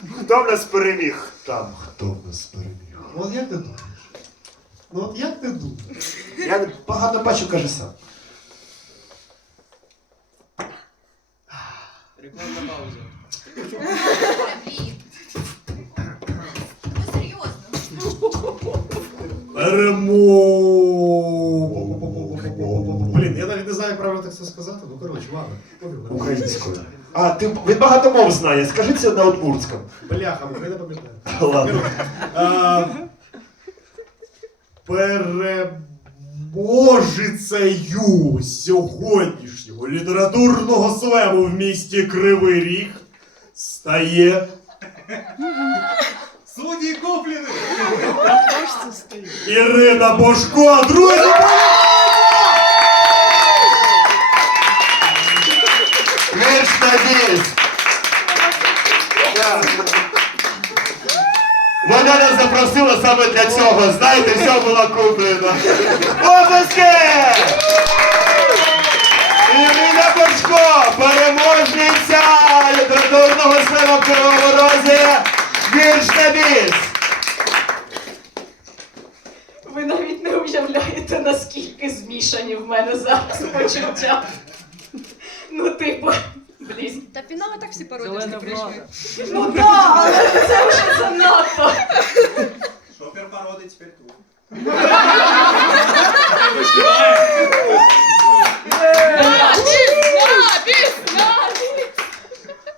Хто в нас переміг там? Хто в нас переміг? Ну от як ти думаєш? Ну от як ти думаєш? Я погано бачу, каже сам. Рекламна пауза. Ну серйозно. Перемогу! Блін, я навіть не знаю, як правильно так це сказати. Ну коротше, ладно. Українською. А, ти він багато мов знає. Скажи це на удмуртському. Бляха, я не пам'ятаю. Ладно. А, Переможецею сьогоднішнього літературного слему в місті Кривий Ріг стає. Судді Купліни! Ірина Бошко, друзі! Вірш на біс. Так. Вона нас запросила саме для цього. Знаєте, все було куплено. Облески! Ірина Бочко, переможниця літературного слова в Кривому Розі. Вірш на біс. Ви навіть не уявляєте, наскільки змішані в мене зараз почуття. Ну, типу, Та фінали так всі породички Зелена прийшли. влада. Ну так, але це вже занадто. Шопер породи тепер тут.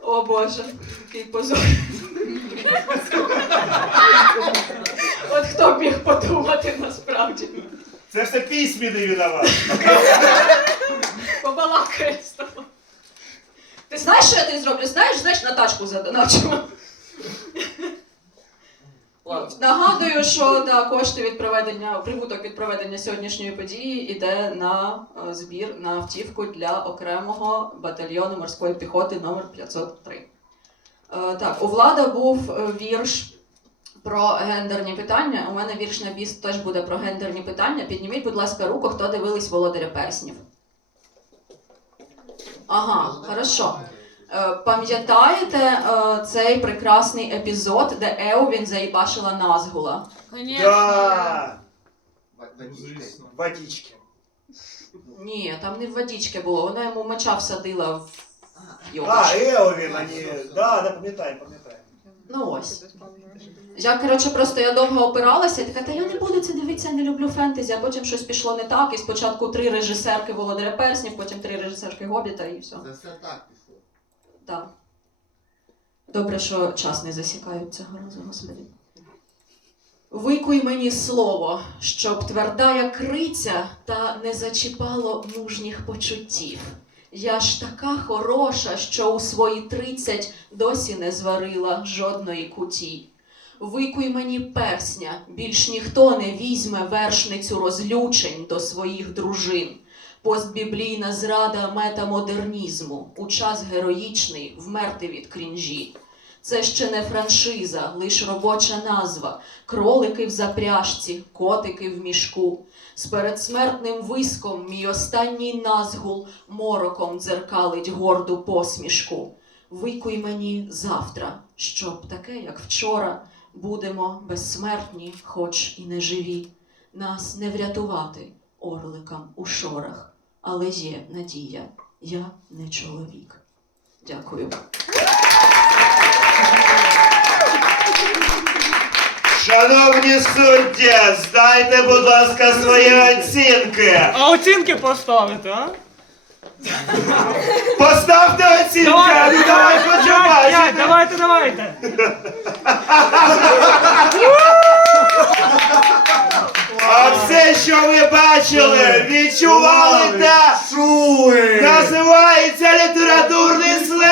О Боже, який позор. От хто б міг подумати насправді. Це все письменний виноват. Побалакає з тобою. Ти знаєш, що я тобі зроблю? Знаєш, знаєш, на тачку задоначу. Нагадую, що да, кошти від проведення, прибуток від проведення сьогоднішньої події йде на е, збір на автівку для окремого батальйону морської піхоти номер 503. Е, так, у влада був е, вірш про гендерні питання. У мене вірш на біс теж буде про гендерні питання. Підніміть, будь ласка, руку, хто дивились володаря перснів. Ага, хорошо. Е, Пам'ятаєте е, цей прекрасний епізод, де Еувін заїбашила Назгула? Да. Звісно. Водички. Ні, там не в водички було, вона йому меча всадила в А, йобаш. а не... Да, да, пам'ятаю, пам'ятаю. Ну ось. Я, коротше, просто я довго опиралася і така, та я не буду це дивитися, я не люблю фентезі, а потім щось пішло не так, і спочатку три режисерки Володаря Перснів, потім три режисерки Гобіта і все. Це все так пішло. Так. Добре, що час не засікають цього разу, господи. Викуй мені слово, щоб тверда як криця та не зачіпало мужніх почуттів. Я ж така хороша, що у свої тридцять досі не зварила жодної куті. Викуй мені персня, більш ніхто не візьме вершницю розлючень до своїх дружин. Постбіблійна зрада метамодернізму у час героїчний вмерти від крінжі. Це ще не франшиза, лиш робоча назва, кролики в запряжці, котики в мішку. З передсмертним виском мій останній назгул мороком дзеркалить горду посмішку. Викуй мені завтра, щоб таке, як вчора, будемо безсмертні, хоч і не живі. Нас не врятувати орликам у шорах, але є надія, я не чоловік. Дякую. Шановні судді, здайте, будь ласка, свої оцінки. А оцінки поставити, а? Поставте оцінки, а ну давай п'ять, бачити. давайте, давайте. А все, що ви бачили, відчували та Чули! називається літературний слем.